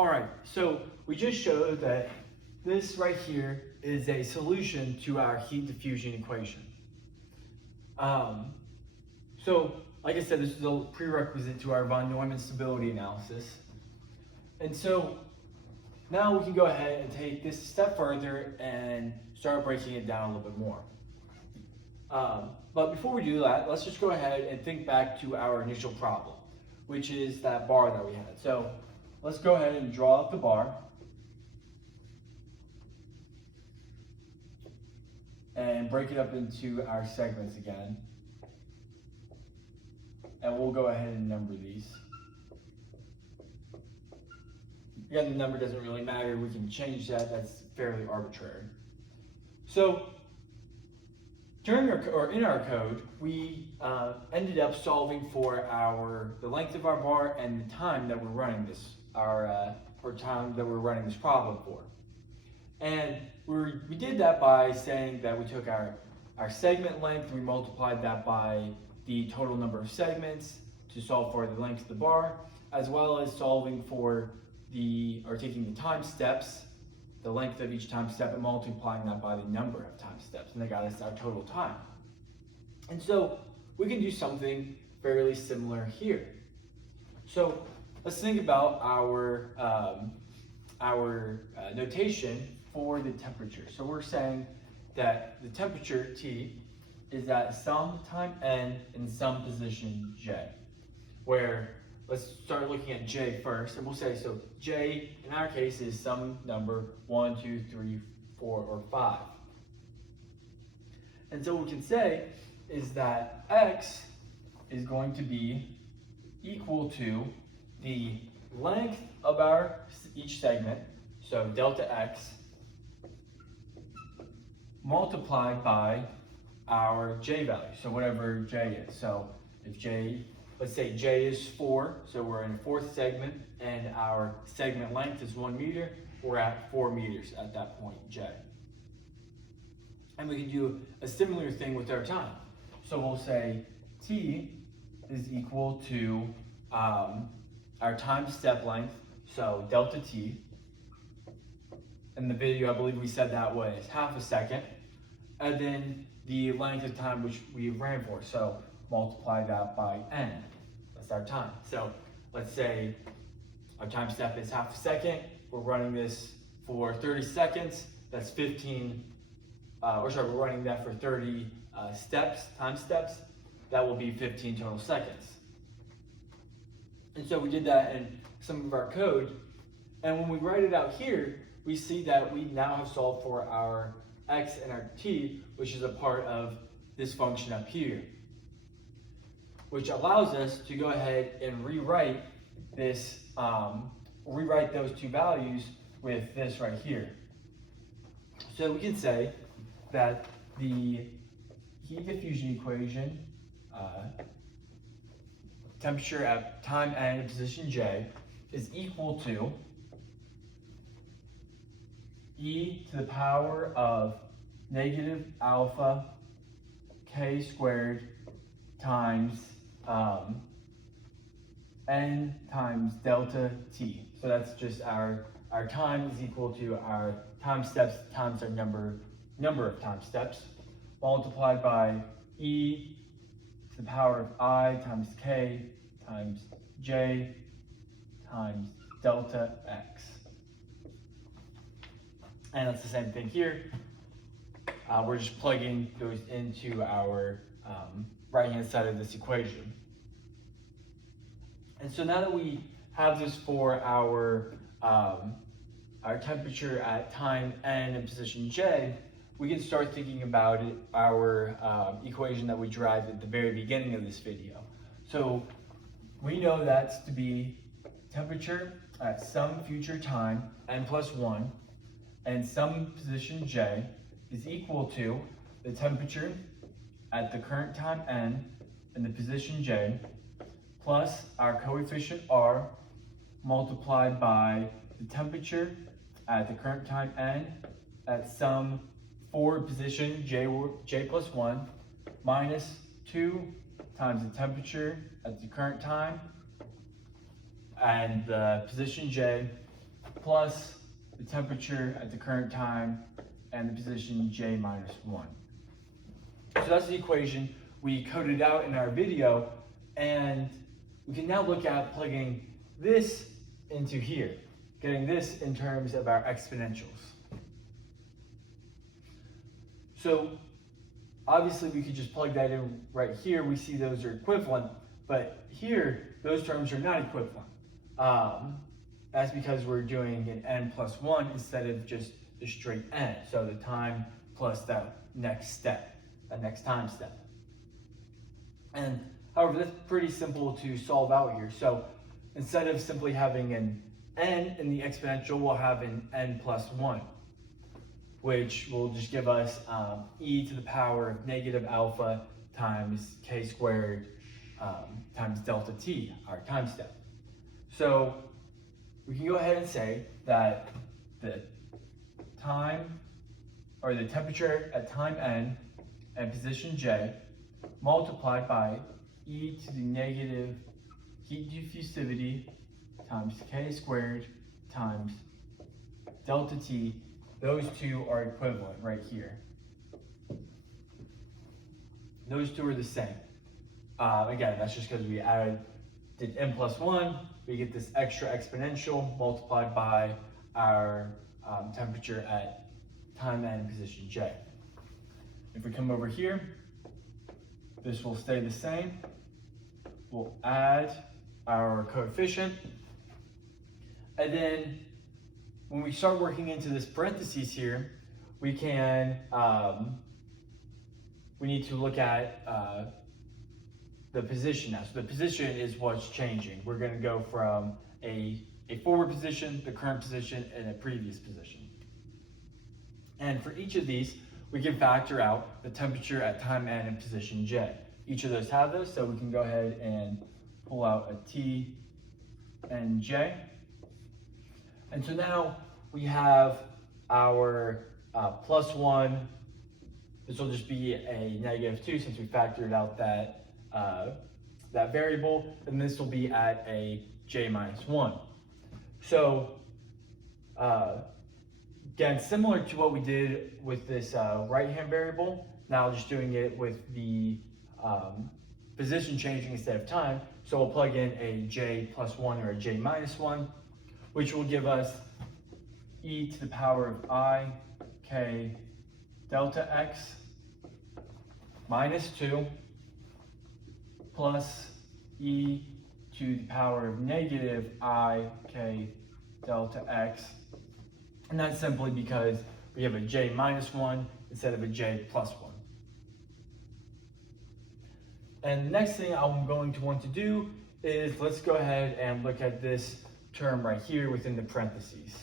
All right, so we just showed that this right here is a solution to our heat diffusion equation. Um, so, like I said, this is a prerequisite to our von Neumann stability analysis. And so now we can go ahead and take this a step further and start breaking it down a little bit more. But before we do that, let's just go ahead and think back to our initial problem, which is that bar that we had. So let's go ahead and draw up the bar. And break it up into our segments again. And we'll go ahead and number these. Again, the number doesn't really matter. We can change that. That's fairly arbitrary. So in our code, we ended up solving for the length of our bar and the time that we're running this, time that we're running this problem for. And we did that by saying that we took our segment length, we multiplied that by the total number of segments to solve for the length of the bar, as well as solving for taking the time steps, the length of each time step, and multiplying that by the number of time steps, and that got us our total time. And so we can do something fairly similar here. So let's think about our notation for the temperature. So we're saying that the temperature T is at some time n in some position j, where let's start looking at j first, and we'll say, so j in our case is some number 1, 2, 3, 4, or 5. And so what we can say is that x is going to be equal to the length of each segment, so delta x, multiplied by our j value, so whatever j is. So if let's say j is 4, so we're in 4th segment, and our segment length is 1 meter, we're at 4 meters at that point, j. And we can do a similar thing with our time. So we'll say t is equal to our time step length, so delta t. In the video, I believe we said that was half a second, and then the length of time which we ran for, so multiply that by n. That's our time. So let's say our time step is half a second. We're running this for 30 seconds. That's 15, we're running that for 30 time steps. That will be 15 total seconds. And so we did that in some of our code. And when we write it out here, we see that we now have solved for our x and our t, which is a part of this function up here, which allows us to go ahead and rewrite this, rewrite those two values with this right here. So we can say that the heat diffusion equation, temperature at time n in position j, is equal to e to the power of negative alpha k squared times n times delta t. So that's just our time is equal to our time steps times our number of time steps, multiplied by e to the power of I times k times j times delta x. And that's the same thing here. We're just plugging those into our right-hand side of this equation. And so now that we have this for our temperature at time n in position j, we can start thinking about our equation that we derived at the very beginning of this video. So we know that's to be temperature at some future time, n plus 1, and some position j is equal to the temperature at the current time n and the position j plus our coefficient r multiplied by the temperature at the current time n at some forward position j plus 1 minus 2 times the temperature at the current time and the position j plus the temperature at the current time and the position J minus 1. So that's the equation. We coded out in our video, and we can now look at plugging this into here, getting this in terms of our exponentials. So obviously we could just plug that in right here. We see those are equivalent, but here those terms are not equivalent. That's because we're doing an n plus 1 instead of just the straight n. So the time plus that next step, that next time step. And however, that's pretty simple to solve out here. So instead of simply having an n in the exponential, we'll have an n plus 1, which will just give us e to the power of negative alpha times k squared times delta t, our time step. So we can go ahead and say that the time, or the temperature at time n and position j multiplied by e to the negative heat diffusivity times k squared times delta t, those two are equivalent right here. Those two are the same. Again, that's just because we did n plus 1, we get this extra exponential multiplied by our temperature at time n position j. If we come over here, this will stay the same. We'll add our coefficient. And then when we start working into this parentheses here, we can, we need to look at the position now. So the position is what's changing. We're going to go from a forward position, the current position, and a previous position. And for each of these, we can factor out the temperature at time n and position j. Each of those have this, so we can go ahead and pull out a t and j. And so now we have our plus 1. This will just be a negative 2 since we factored out that, that variable, and this will be at a j minus 1. So again, similar to what we did with this right-hand variable, now just doing it with the position changing instead of time. So we'll plug in a j plus 1 or a j minus 1, which will give us e to the power of I k delta x minus 2 plus e to the power of negative I k delta x. And that's simply because we have a j minus 1 instead of a j plus 1. And the next thing I'm going to want to do is let's go ahead and look at this term right here within the parentheses.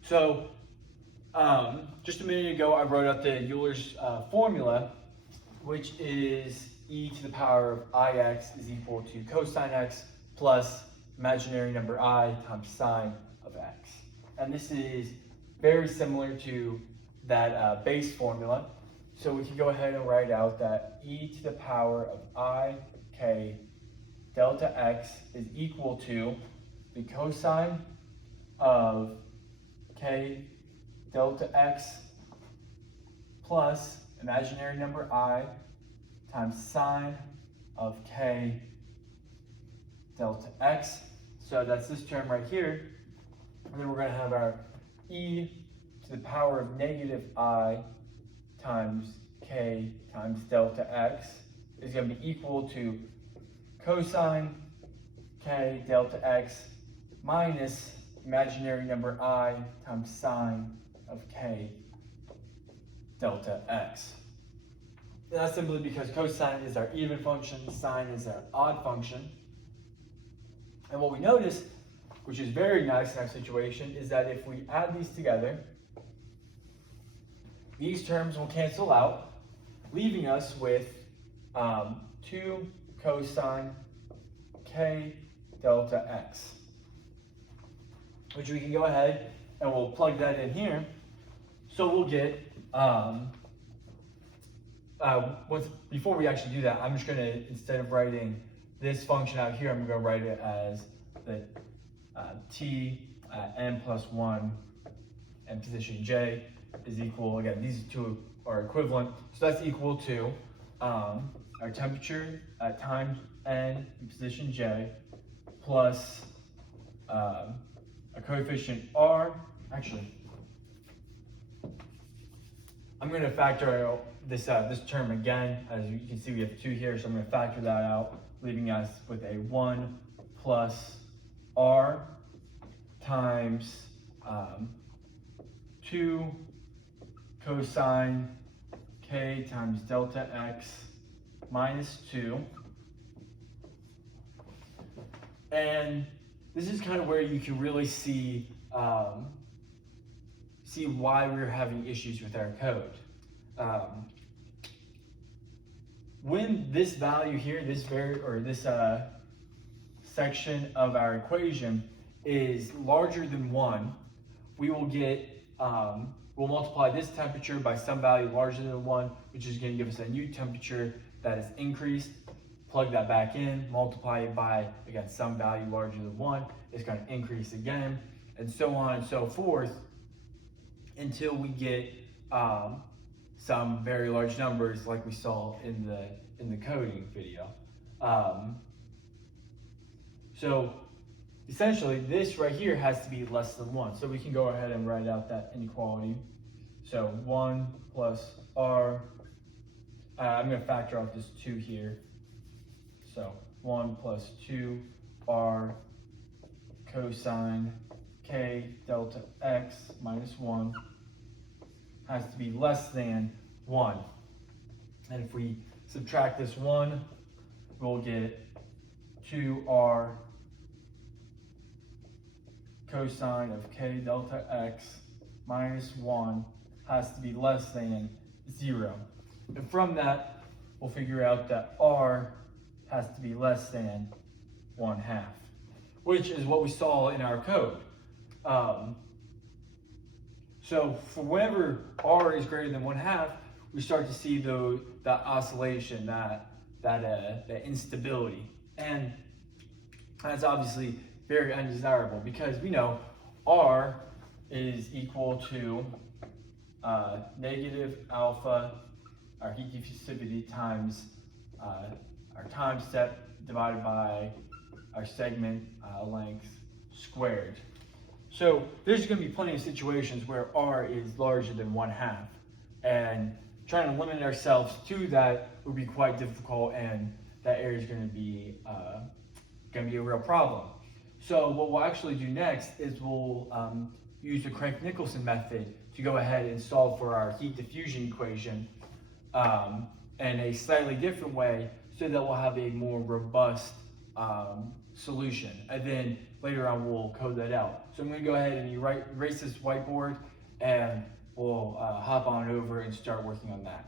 So just a minute ago, I wrote out the Euler's formula, which is e to the power of ix is equal to cosine x plus imaginary number I times sine of x. And this is very similar to that base formula. So we can go ahead and write out that e to the power of I k delta x is equal to the cosine of k delta x plus imaginary number I times sine of k delta x. So that's this term right here. And then we're going to have our e to the power of negative I times k times delta x is going to be equal to cosine k delta x minus imaginary number I times sine of k delta x. And that's simply because cosine is our even function, sine is our odd function. And what we notice, which is very nice in our situation, is that if we add these together, these terms will cancel out, leaving us with 2 cosine k delta x, which we can go ahead and we'll plug that in here. So we'll get, before we actually do that, I'm just going to, instead of writing this function out here, I'm going to write it as the t at n plus 1 and position J is equal, again, these two are equivalent, so that's equal to our temperature at time n in position J plus a coefficient R. Actually, I'm going to factor out this term again. As you can see, we have 2 here, so I'm going to factor that out, leaving us with a 1 plus R times 2 cosine k times delta x minus 2. And this is kind of where you can really see why we're having issues with our code. When this value here, this section of our equation is larger than 1, we will get, we'll multiply this temperature by some value larger than 1, which is going to give us a new temperature that is increased. Plug that back in, multiply it by, again, some value larger than 1, it's going to increase again, and so on and so forth, until we get some very large numbers like we saw in the coding video. So essentially, this right here has to be less than 1. So we can go ahead and write out that inequality. So 1 plus R, I'm going to factor out this 2 here. So 1 plus 2 R cosine k delta x minus 1 has to be less than 1. And if we subtract this 1, we'll get 2R cosine of k delta x minus 1 has to be less than 0. And from that, we'll figure out that R has to be less than 1/2, which is what we saw in our code. So for whenever R is greater than 1/2, we start to see that oscillation, that instability. And that's obviously very undesirable because we know R is equal to negative alpha, our heat diffusivity, times our time step divided by our segment length squared. So there's going to be plenty of situations where R is larger than 1/2, and trying to limit ourselves to that would be quite difficult, and that area is going to be a real problem. So what we'll actually do next is we'll use the Crank-Nicolson method to go ahead and solve for our heat diffusion equation in a slightly different way, so that we'll have a more robust solution. And then later on we'll code that out. So I'm going to go ahead and erase this whiteboard, and we'll hop on over and start working on that.